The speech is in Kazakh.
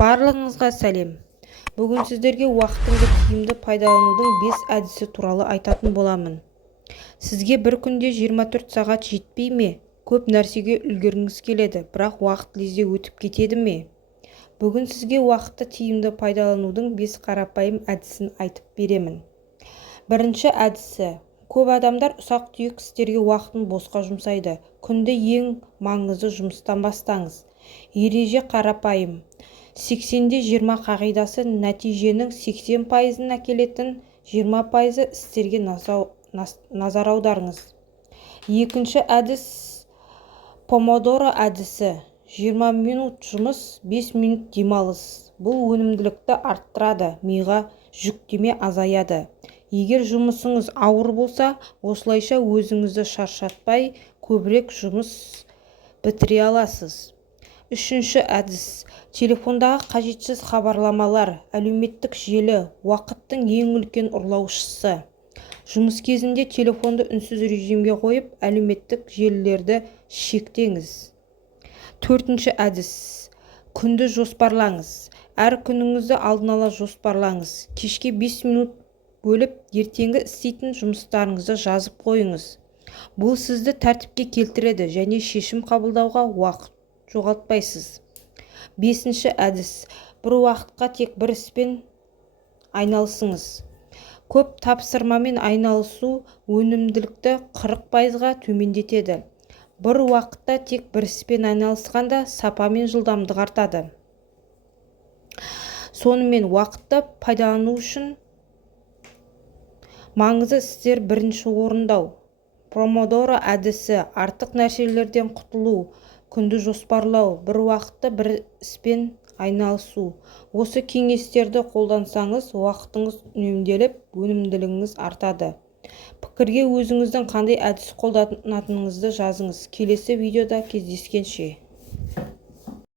Барлығыңызға сәлем. Бүгін сіздерге уақытыңды тиімді пайдаланудың 5 әдісі туралы айтатын боламын. Сізге бір күнде 24 сағат жетпей ме? Көп нәрсеге үлгергіңіз келеді, бірақ уақыт лезде өтіп кетеді ме? Бүгін сізге уақытты тиімді пайдаланудың 5 қарапайым әдісін айтып беремін. Бірінші әдісі. Көп адамдар ұсақ-түйек істерге уақытын босқа жұмсайды. Күнді ең маңызды жұмыстан бастаңыз. Ереже қарапайым. 80-20 қағидасы нәтиженің 80%-ын әкелетін 20% істерге назар аударыңыз. Екінші әдіс помодоро әдісі. 20 минут жұмыс, 5 минут демалыс. Бұл өнімділікті арттырады, миға жүктеме азаяды. Егер жұмысыңыз ауыр болса, осылайша өзіңізді шаршатпай, көбірек жұмыс бітіре аласыз. Үшінші әдіс. Телефондағы қажетсіз хабарламалар, әлеуметтік желі, уақыттың ең үлкен ұрлаушысы. Жұмыс кезінде телефонды үнсіз режимге қойып, әлеуметтік желілерді шектеңіз. Төртінші әдіс. Күнді жоспарлаңыз. Әр күніңізді алдын ала жоспарлаңыз. Кешке 5 минут бөліп, ертеңгі істейтін жұмыстарыңызды жазып қойыңыз. Бұл сізді тәртіпке келтіреді және шешім қабылдауға уақыт жоғалтпайсыз. Бесінші әдіс. Бір уақытқа тек бір іспен айналысыңыз. Көп тапсырмамен айналысу өнімділікті 40%-ға төмендетеді. Бір уақытта тек бір іспен айналысқанда сапа мен жылдамдық артады. Сонымен уақытты пайдалану үшін маңызды істер бірінші орындау. Помодоро әдісі. Артық нәрселерден құтылу. Күнді жоспарлау, бір уақытта бір іспен айналысу. Осы кеңестерді қолдансаңыз, уақытыңыз үнемделіп, өнімділігіңіз артады. Пікірге өзіңіздің қандай әдіс қолданатыныңызды жазыңыз. Келесі видеода кездескенше.